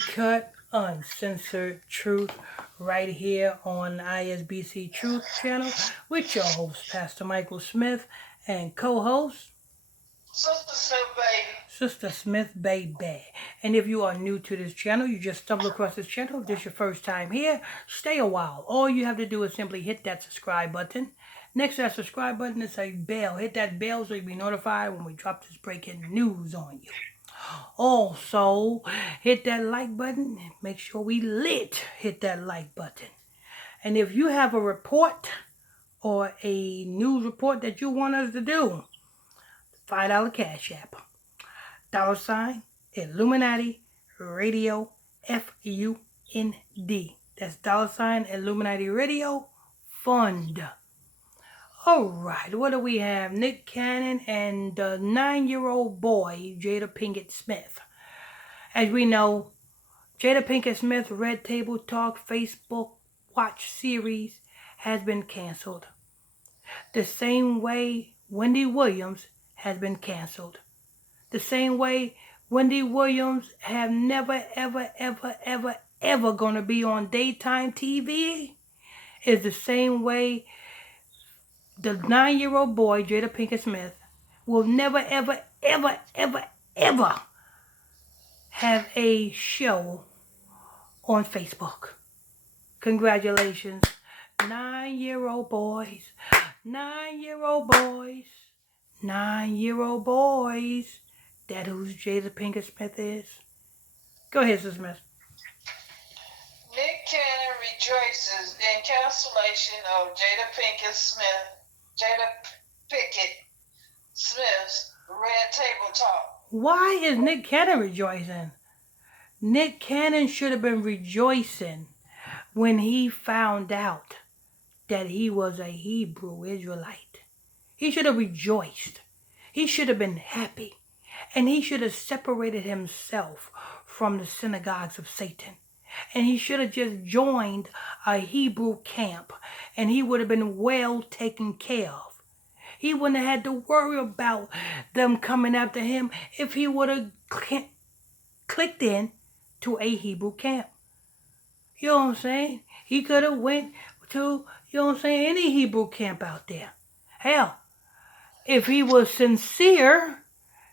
Cut uncensored truth right here on ISBC Truth Channel with your host, Pastor Michael Smith, and co-host Sister Smith, baby. Sister Smith Baby. And if you are new to this channel, you just stumbled across this channel, if this is your first time here, stay a while. All you have to do is simply hit that subscribe button. Next to that subscribe button is a bell. Hit that bell so you'll be notified when we drop this breaking news on you. Also, hit that like button. Make sure we lit. Hit that like button. And if you have a report or a news report that you want us to do, $5 Cash App. $ Illuminati Radio FUND. That's $ Illuminati Radio Fund. Alright, what do we have? Nick Cannon and the 9-year-old boy, Jada Pinkett Smith. As we know, Jada Pinkett Smith's Red Table Talk Facebook Watch series has been canceled. The same way Wendy Williams has been canceled. The same way Wendy Williams have never, ever gonna be on daytime TV is the same way the 9-year-old boy, Jada Pinkett Smith, will never, ever have a show on Facebook. Congratulations, 9-year-old boys, 9-year-old boys, 9-year-old boys. That who's Jada Pinkett Smith is? Go ahead, Sister Smith. Nick Cannon rejoices in cancellation of Jada Pinkett Smith's Red Table Talk. Why is Nick Cannon rejoicing? Nick Cannon should have been rejoicing when he found out that he was a Hebrew Israelite. He should have rejoiced. He should have been happy. And he should have separated himself from the synagogues of Satan. And he should have just joined a Hebrew camp. And he would have been well taken care of. He wouldn't have had to worry about them coming after him if he would have clicked in to a Hebrew camp. You know what I'm saying? He could have went to, you know what I'm saying, any Hebrew camp out there. Hell, if he was sincere,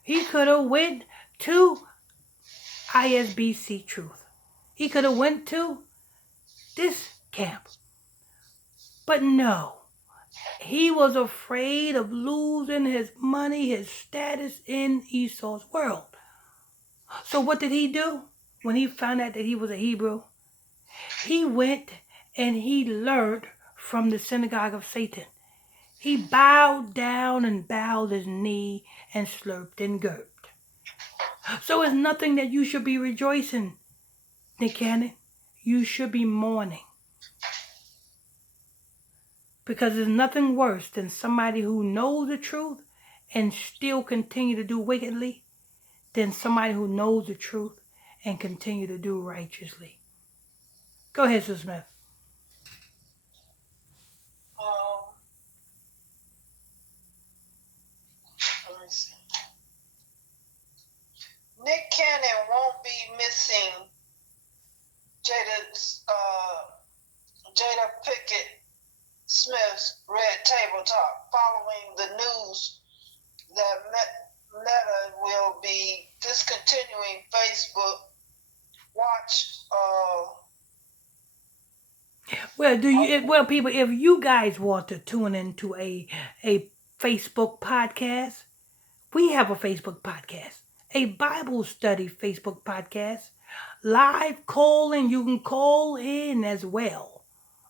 he could have went to ISBC Truth. He could have went to this camp. But no, he was afraid of losing his money, his status in Esau's world. So what did he do when he found out that he was a Hebrew? He went and he learned from the synagogue of Satan. He bowed down and bowed his knee and slurped and gurped. So it's nothing that you should be rejoicing, Nick Cannon. You should be mourning. Because there's nothing worse than somebody who knows the truth and still continue to do wickedly than somebody who knows the truth and continue to do righteously. Go ahead, Sister Smith. Let me see. Nick Cannon won't be missing Jada Pinkett Smith's Red Table Talk following the news that Meta will be discontinuing Facebook Watch. Well, people, if you guys want to tune into a Facebook podcast, we have a Facebook podcast, a Bible study Facebook podcast, live call-in. You can call in as well,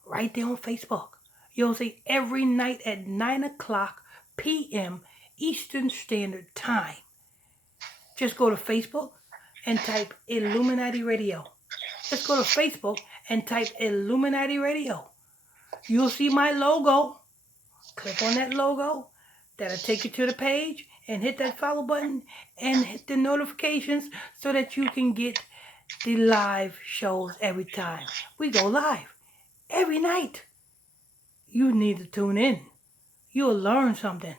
right there on Facebook. You'll see every night at 9:00 p.m. Eastern Standard Time. Just go to Facebook and type Illuminati Radio. Just go to Facebook and type Illuminati Radio. You'll see my logo. Click on that logo. That'll take you to the page and hit that follow button and hit the notifications so that you can get the live shows every time. We go live every night. You need to tune in. You'll learn something.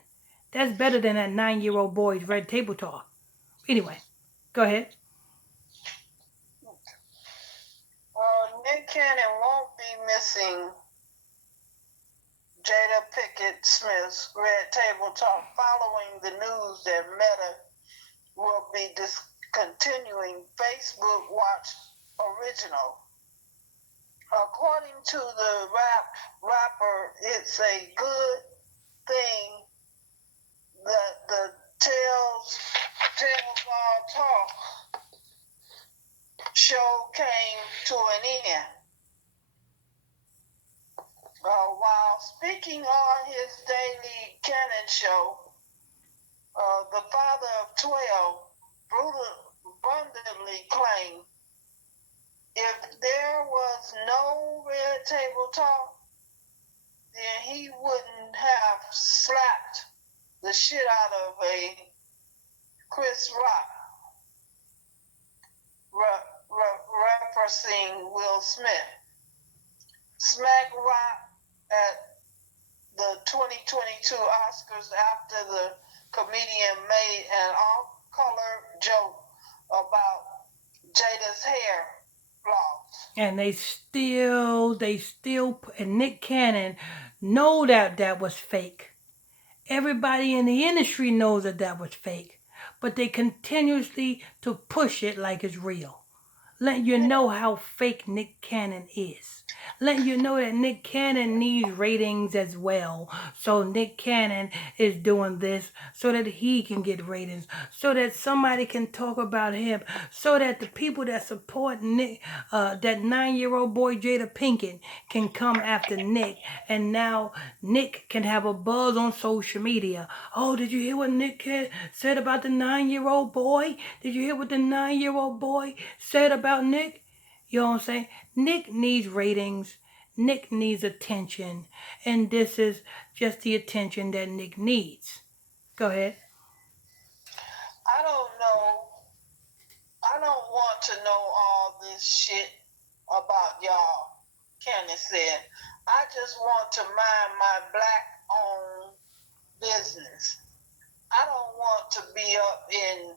That's better than that 9-year-old boy's Red Table Talk. Anyway, go ahead. Smith's Red Table Talk following the news that Meta will be discontinuing Facebook Watch Original. According to the rapper, it's a good thing that the Tales All Talk show came to an end. While speaking on his daily Cannon show, the father of 12 abundantly claimed if there was no Red Table Talk, then he wouldn't have slapped the shit out of a Chris Rock, referencing Will Smith. Smack Rock at the 2022 Oscars after the comedian made an off-color joke about Jada's hair loss. And they still, and Nick Cannon know that was fake. Everybody in the industry knows that was fake, but they continuously to push it like it's real. Let you know how fake Nick Cannon is. Let you know that Nick Cannon needs ratings as well. So Nick Cannon is doing this so that he can get ratings, so that somebody can talk about him, so that the people that support Nick, that 9-year-old boy Jada Pinkett, can come after Nick. And now Nick can have a buzz on social media. Oh, did you hear what Nick said about the 9-year-old boy? Did you hear what the 9-year-old boy said about Nick? You know what I'm saying? Nick needs ratings. Nick needs attention. And this is just the attention that Nick needs. Go ahead. I don't know. I don't want to know all this shit about y'all, Cannon said. I just want to mind my black-owned business. I don't want to be up in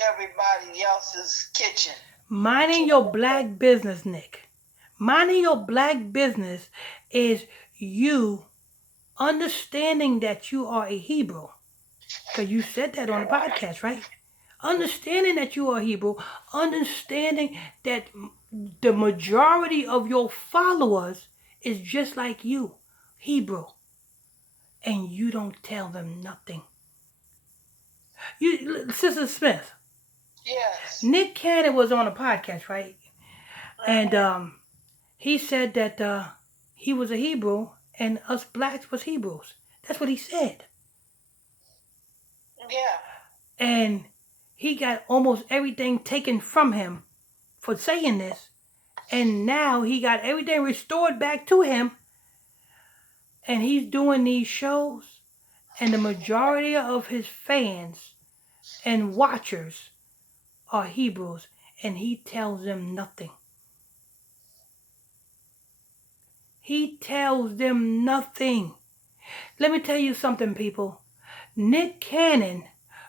everybody else's kitchen. Minding your black business, Nick. Minding your black business is you understanding that you are a Hebrew. Because you said that on the podcast, right? Understanding that you are Hebrew. Understanding that the majority of your followers is just like you, Hebrew. And you don't tell them nothing. Sister Smith. Yes. Nick Cannon was on a podcast, right? And he said that he was a Hebrew and us blacks was Hebrews. That's what he said. Yeah. And he got almost everything taken from him for saying this. And now he got everything restored back to him. And he's doing these shows. And the majority of his fans and watchers are Hebrews. And he tells them nothing. He tells them nothing. Let me tell you something, people. Nick Cannon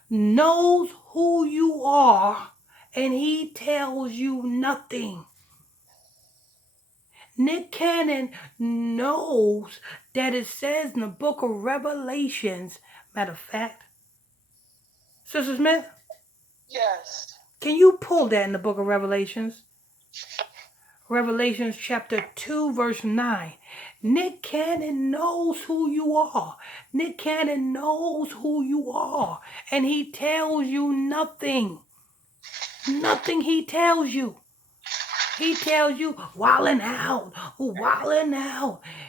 knows who you are, and he tells you nothing. Nick Cannon knows that it says in the book of Revelations, matter of fact, Sister Smith? Yes. Can you pull that in the book of Revelations? Revelations chapter 2, verse 9. Nick Cannon knows who you are. Nick Cannon knows who you are. And he tells you nothing. Nothing he tells you. He tells you wildin' out.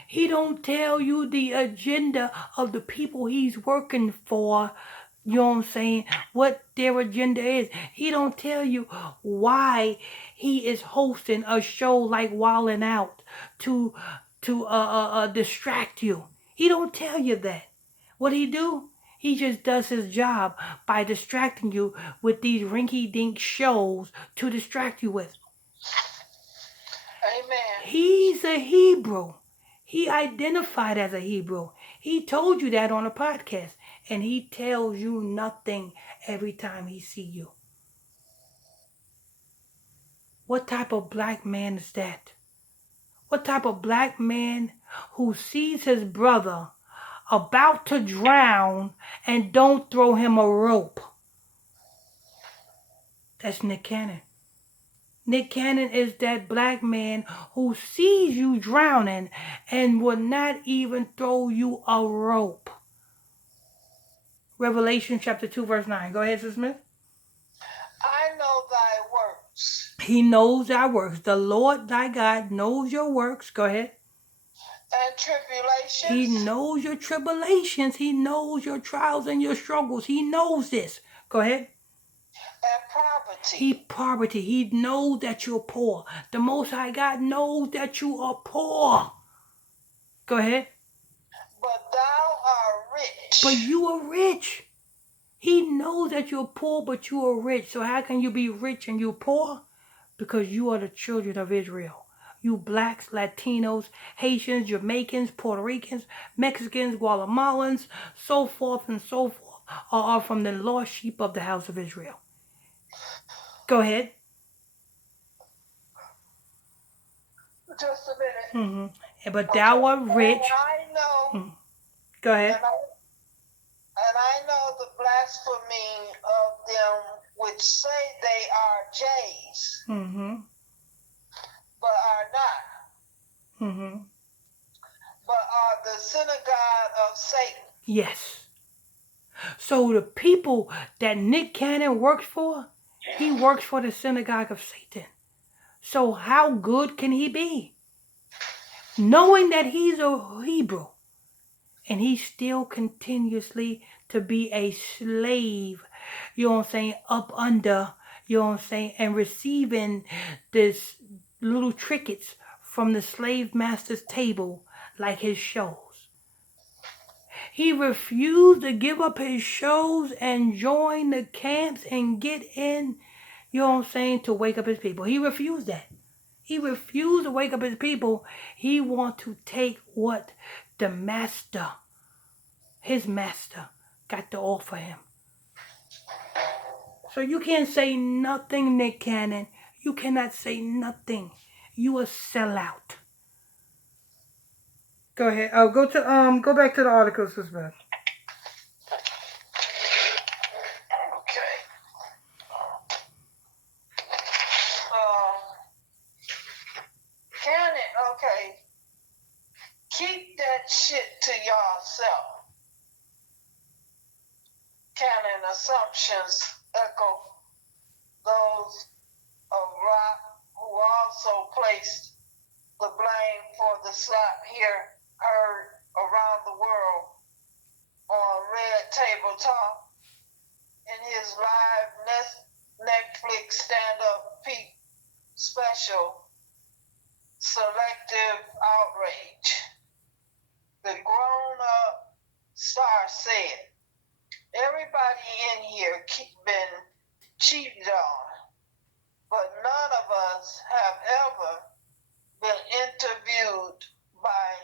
He don't tell you the agenda of the people he's working for. You know what I'm saying? What their agenda is. He don't tell you why he is hosting a show like Wildin' Out to distract you. He don't tell you that. What he do? He just does his job by distracting you with these rinky-dink shows to distract you with. Amen. He's a Hebrew. He identified as a Hebrew. He told you that on a podcast. And he tells you nothing every time he see you. What type of black man is that? What type of black man who sees his brother about to drown, and don't throw him a rope. That's Nick Cannon. Nick Cannon is that black man who sees you drowning and will not even throw you a rope. Revelation chapter 2, verse 9. Go ahead, Sister Smith. I know thy works. He knows our works. The Lord thy God knows your works. Go ahead. And tribulations. He knows your tribulations. He knows your trials and your struggles. He knows this. Go ahead. And poverty. He knows that you're poor. The Most High God knows that you are poor. Go ahead. But thou art rich. But you are rich. He knows that you're poor, but you are rich. So how can you be rich and you're poor? Because you are the children of Israel. You blacks, Latinos, Haitians, Jamaicans, Puerto Ricans, Mexicans, Guatemalans, so forth and so forth are from the lost sheep of the house of Israel. Go ahead. Just a minute. Mm-hmm. But thou art rich. And I know. Mm-hmm. Go ahead. And I know the blasphemy of them which say they are J's, but are not, but are the synagogue of Satan. Yes. So the people that Nick Cannon works for, he works for the synagogue of Satan. So how good can he be? Knowing that he's a Hebrew, and he still continuously to be a slave, you know what I'm saying, up under, you know what I'm saying, and receiving this little trinkets from the slave master's table like his shows. He refused to give up his shows and join the camps and get in, you know what I'm saying, to wake up his people. He refused that. He refused to wake up his people. He wants to take what the master, his master, got to offer him. So you can't say nothing, Nick Cannon. You cannot say nothing. You a sellout. Go ahead. Go back to the article, Sister Beth. Okay. Cannon, okay. Keep that shit to yourself. Cannon assumptions echo those of Rock, who also placed the blame for the slap here heard around the world on Red Table Talk in his live Netflix stand-up peep special, Selective Outrage. The grown-up star said, everybody in here been cheated on, but none of us have ever been interviewed by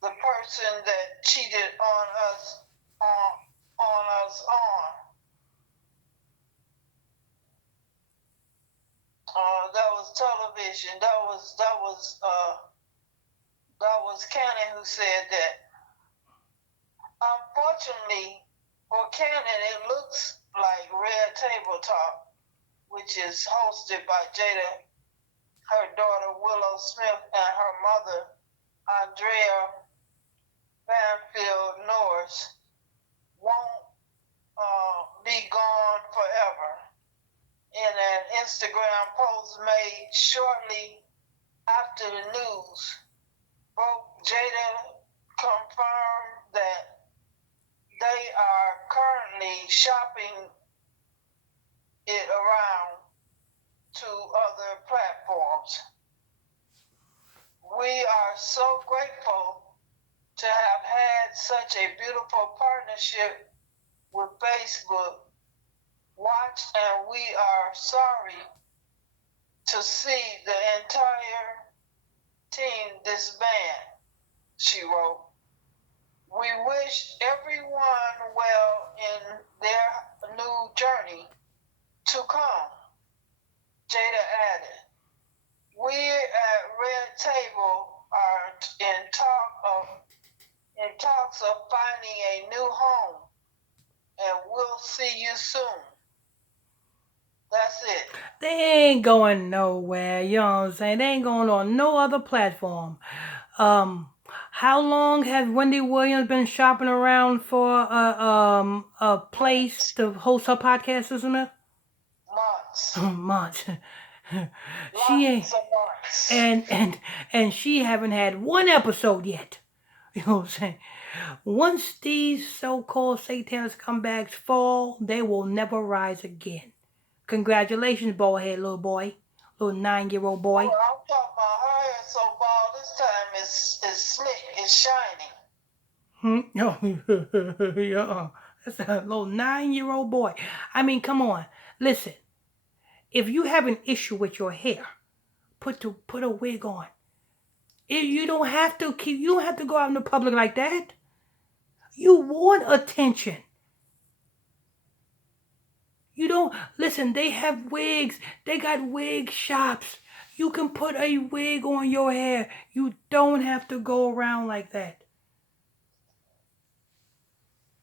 the person that cheated on us on. That was television. That was Cannon who said that. Unfortunately for Cannon, it looks like Red Table Talk, which is hosted by Jada, her daughter Willow Smith, and her mother Andrea Banfield Norris, won't be gone forever. In an Instagram post made shortly after the news broke, Jada confirmed that they are currently shopping it around to other platforms. We are so grateful to have had such a beautiful partnership with Facebook. Watch, and we are sorry to see the entire team disband, she wrote. We wish everyone well in their new journey to come, Jada added. We at Red Table are in talks of finding a new home. And we'll see you soon. That's it. They ain't going nowhere, you know what I'm saying? They ain't going on no other platform. How long has Wendy Williams been shopping around for a place to host her podcast, isn't it? Months. Months. She ain't, Lots of months. and she haven't had one episode yet. You know what I'm saying? Once these so-called satanic scumbags fall, they will never rise again. Congratulations, bald head little boy, little 9-year-old boy. Well, I'm talking about her hair so bald this time it's slick, it's shiny. No, yeah, that's a little 9-year-old boy. I mean, come on, listen. If you have an issue with your hair, put a wig on. You don't have to go out in the public like that. You want attention. You don't listen. They have wigs. They got wig shops. You can put a wig on your hair. You don't have to go around like that.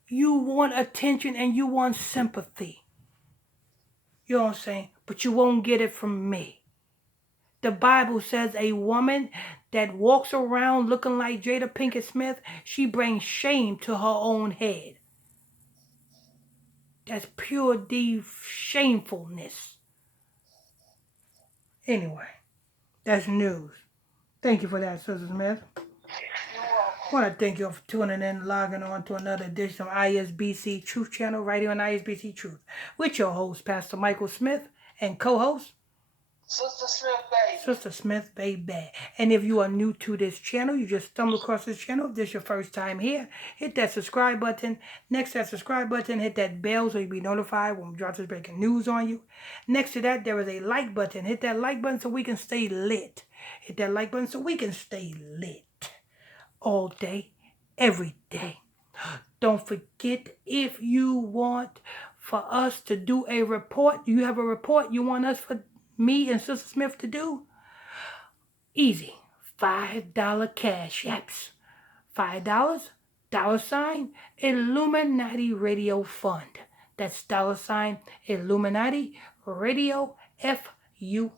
You want attention and you want sympathy. You know what I'm saying? But you won't get it from me. The Bible says a woman that walks around looking like Jada Pinkett Smith, she brings shame to her own head. That's pure shamefulness. Anyway, that's news. Thank you for that, Sister Smith. I want to thank you all for tuning in and logging on to another edition of ISBC Truth Channel right here on ISBC Truth with your host, Pastor Michael Smith, and co-host, Sister Smith, baby. Sister Smith, baby. And if you are new to this channel, you just stumbled across this channel, if this is your first time here, hit that subscribe button. Next to that subscribe button, hit that bell so you'll be notified when we drop this breaking news on you. Next to that, there is a like button. Hit that like button so we can stay lit. Hit that like button so we can stay lit all day, every day. Don't forget, if you want for us to do a report, you have a report you want us for me and Sister Smith to do? Easy. $5 cash apps. $5, $ Illuminati Radio Fund. That's $ Illuminati Radio FUND.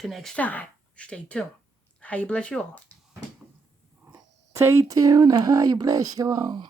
Till next time, stay tuned. How you bless you all. Stay tuned. How you bless you all.